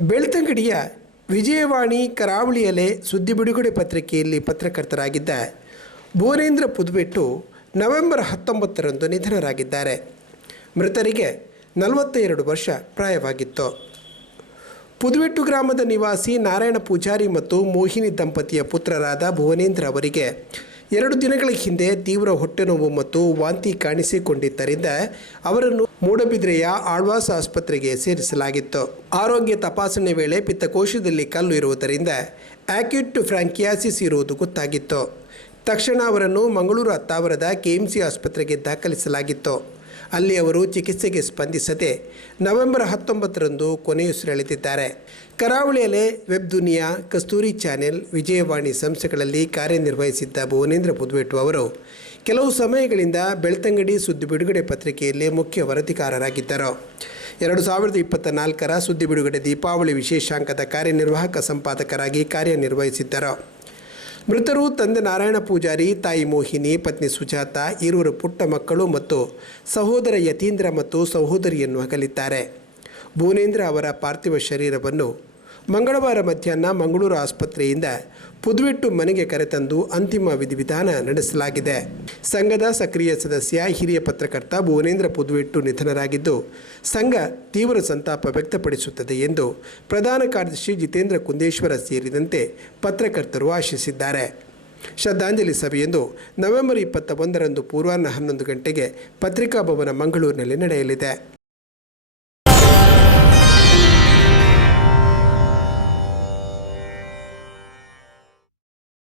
ಬೆಳ್ತಂಗಡಿಯ ವಿಜಯವಾಣಿ ಕರಾವಳಿಯಲೆ ಸುದ್ದಿ ಬಿಡುಗಡೆ ಪತ್ರಿಕೆಯಲ್ಲಿ ಪತ್ರಕರ್ತರಾಗಿದ್ದ ಭುವನೇಂದ್ರ ಪುದುವೆಟ್ಟು ನವೆಂಬರ್ ಹತ್ತೊಂಬತ್ತರಂದು ನಿಧನರಾಗಿದ್ದಾರೆ. ಮೃತರಿಗೆ ನಲವತ್ತ ಎರಡು ವರ್ಷ ಪ್ರಾಯವಾಗಿತ್ತು. ಪುದುವೆಟ್ಟು ಗ್ರಾಮದ ನಿವಾಸಿ ನಾರಾಯಣ ಪೂಜಾರಿ ಮತ್ತು ಮೋಹಿನಿ ದಂಪತಿಯ ಪುತ್ರರಾದ ಭುವನೇಂದ್ರ ಅವರಿಗೆ ಎರಡು ದಿನಗಳ ಹಿಂದೆ ತೀವ್ರ ಹೊಟ್ಟೆ ನೋವು ಮತ್ತು ವಾಂತಿ ಕಾಣಿಸಿಕೊಂಡಿದ್ದರಿಂದ ಅವರನ್ನು ಮೂಡಬಿದ್ರೆಯ ಆಳ್ವಾಸ್ ಆಸ್ಪತ್ರೆಗೆ ಸೇರಿಸಲಾಗಿತ್ತು. ಆರೋಗ್ಯ ತಪಾಸಣೆ ವೇಳೆ ಪಿತ್ತಕೋಶದಲ್ಲಿ ಕಲ್ಲು ಇರುವುದರಿಂದ ಆಕ್ಯೂಟ್ ಫ್ರಾಂಕಿಯಾಸಿಸ್ ಇರುವುದು ಗೊತ್ತಾಗಿತ್ತು. ತಕ್ಷಣ ಅವರನ್ನು ಮಂಗಳೂರು ಅತ್ತಾವರದ ಕೆಎಂಸಿ ಆಸ್ಪತ್ರೆಗೆ ದಾಖಲಿಸಲಾಗಿತ್ತು. ಅಲ್ಲಿ ಅವರು ಚಿಕಿತ್ಸೆಗೆ ಸ್ಪಂದಿಸದೆ ನವೆಂಬರ್ ಹತ್ತೊಂಬತ್ತರಂದು ಕೊನೆಯುಸಿರೆಳೆದಿದ್ದಾರೆ ಕರಾವಳಿಯಲ್ಲಿ ವೆಬ್ ದುನಿಯಾ, ಕಸ್ತೂರಿ ಚಾನೆಲ್, ವಿಜಯವಾಣಿ ಸಂಸ್ಥೆಗಳಲ್ಲಿ ಕಾರ್ಯನಿರ್ವಹಿಸಿದ್ದ ಭುವನೇಂದ್ರ ಪುದುವೆಟ್ಟು ಅವರು ಕೆಲವು ಸಮಯಗಳಿಂದ ಬೆಳ್ತಂಗಡಿ ಸುದ್ದಿ ಬಿಡುಗಡೆ ಪತ್ರಿಕೆಯಲ್ಲಿ ಮುಖ್ಯ ವರದಿಗಾರರಾಗಿದ್ದರು. ಎರಡು ಸಾವಿರದ ಇಪ್ಪತ್ತ ನಾಲ್ಕರ ಸುದ್ದಿ ಬಿಡುಗಡೆ ದೀಪಾವಳಿ ವಿಶೇಷಾಂಕದ ಕಾರ್ಯನಿರ್ವಾಹಕ ಸಂಪಾದಕರಾಗಿ ಕಾರ್ಯನಿರ್ವಹಿಸಿದ್ದರು. ಮೃತರು ತಂದೆ ನಾರಾಯಣ ಪೂಜಾರಿ, ತಾಯಿ ಮೋಹಿನಿ, ಪತ್ನಿ ಸುಜಾತ, ಇರುವರು ಪುಟ್ಟ ಮಕ್ಕಳು ಮತ್ತು ಸಹೋದರ ಯತೀಂದ್ರ ಮತ್ತು ಸಹೋದರಿಯನ್ನು ಅಗಲಿದ್ದಾರೆ. ಭುವನೇಂದ್ರ ಅವರ ಪಾರ್ಥಿವ ಶರೀರವನ್ನು ಮಂಗಳವಾರ ಮಧ್ಯಾಹ್ನ ಮಂಗಳೂರು ಆಸ್ಪತ್ರೆಯಿಂದ ಪುದುವಿಟ್ಟು ಮನೆಗೆ ಕರೆತಂದು ಅಂತಿಮ ವಿಧಿವಿಧಾನ ನಡೆಸಲಾಗಿದೆ. ಸಂಘದ ಸಕ್ರಿಯ ಸದಸ್ಯ, ಹಿರಿಯ ಪತ್ರಕರ್ತ ಭುವನೇಂದ್ರ ಪುದುವೆಟ್ಟು ನಿಧನರಾಗಿದ್ದು, ಸಂಘ ತೀವ್ರ ಸಂತಾಪ ವ್ಯಕ್ತಪಡಿಸುತ್ತದೆ ಎಂದು ಪ್ರಧಾನ ಕಾರ್ಯದರ್ಶಿ ಜಿತೇಂದ್ರ ಕುಂದೇಶ್ವರ ಸೇರಿದಂತೆ ಪತ್ರಕರ್ತರು ಆಶಿಸಿದ್ದಾರೆ. ಶ್ರದ್ಧಾಂಜಲಿ ಸಭೆಯೊಂದು ನವೆಂಬರ್ ಇಪ್ಪತ್ತ ಒಂದರಂದು ಪೂರ್ವಾಹ್ನ ಹನ್ನೊಂದು ಗಂಟೆಗೆ ಪತ್ರಿಕಾ ಭವನ ಮಂಗಳೂರಿನಲ್ಲಿ ನಡೆಯಲಿದೆ.